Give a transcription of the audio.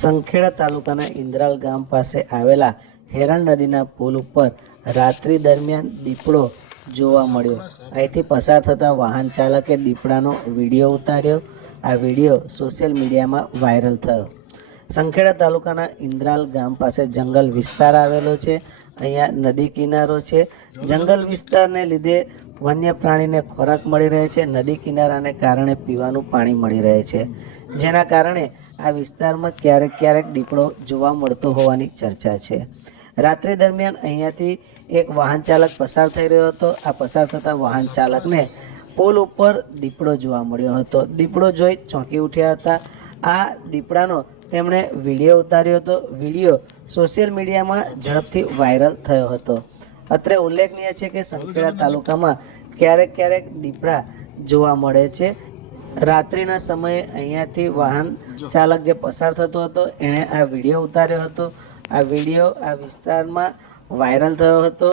સંખેડા તાલુકાના ઇન્દ્રાલ ગામ પાસે આવેલા હેરણ નદીના પુલ ઉપર રાત્રિ દરમિયાન દીપડો જોવા મળ્યો. અહીંથી પસાર થતા વાહન ચાલકે દીપડાનો વિડીયો ઉતાર્યો. આ વિડીયો સોશિયલ મીડિયામાં વાયરલ થયો. સંખેડા તાલુકાના ઇન્દ્રાલ ગામ પાસે જંગલ વિસ્તાર આવેલો છે. અહીંયા નદી કિનારો છે. જંગલ વિસ્તારને લીધે વન્ય પ્રાણીને ખોરાક મળી રહે છે. નદી કિનારાને કારણે પીવાનું પાણી મળી રહે છે, જેના કારણે આ વિસ્તારમાં ક્યારેક દીપડો જોવા મળતો હોવાની ચર્ચા છે. રાત્રિ દરમિયાન અહીંયાથી એક વાહન ચાલક પસાર થઈ રહ્યો હતો. આ પસાર થતા વાહન ચાલકને પુલ ઉપર દીપડો જોવા મળ્યો હતો. દીપડો જોઈ ચોંકી ઉઠ્યા હતા. આ દીપડાનો તેમણે વિડીયો ઉતાર્યો હતો. વિડીયો સોશિયલ મીડિયામાં ઝડપથી વાયરલ થયો હતો. અત્રે ઉલ્લેખનીય છે કે સંખેડા તાલુકામાં ક્યારેક દીપડા જોવા મળે છે. રાત્રિના સમયે અહીંયાથી વાહન ચાલક જે પસાર થતો હતો એણે આ વિડીયો ઉતાર્યો હતો. આ વિડીયો આ વિસ્તારમાં વાયરલ થયો હતો.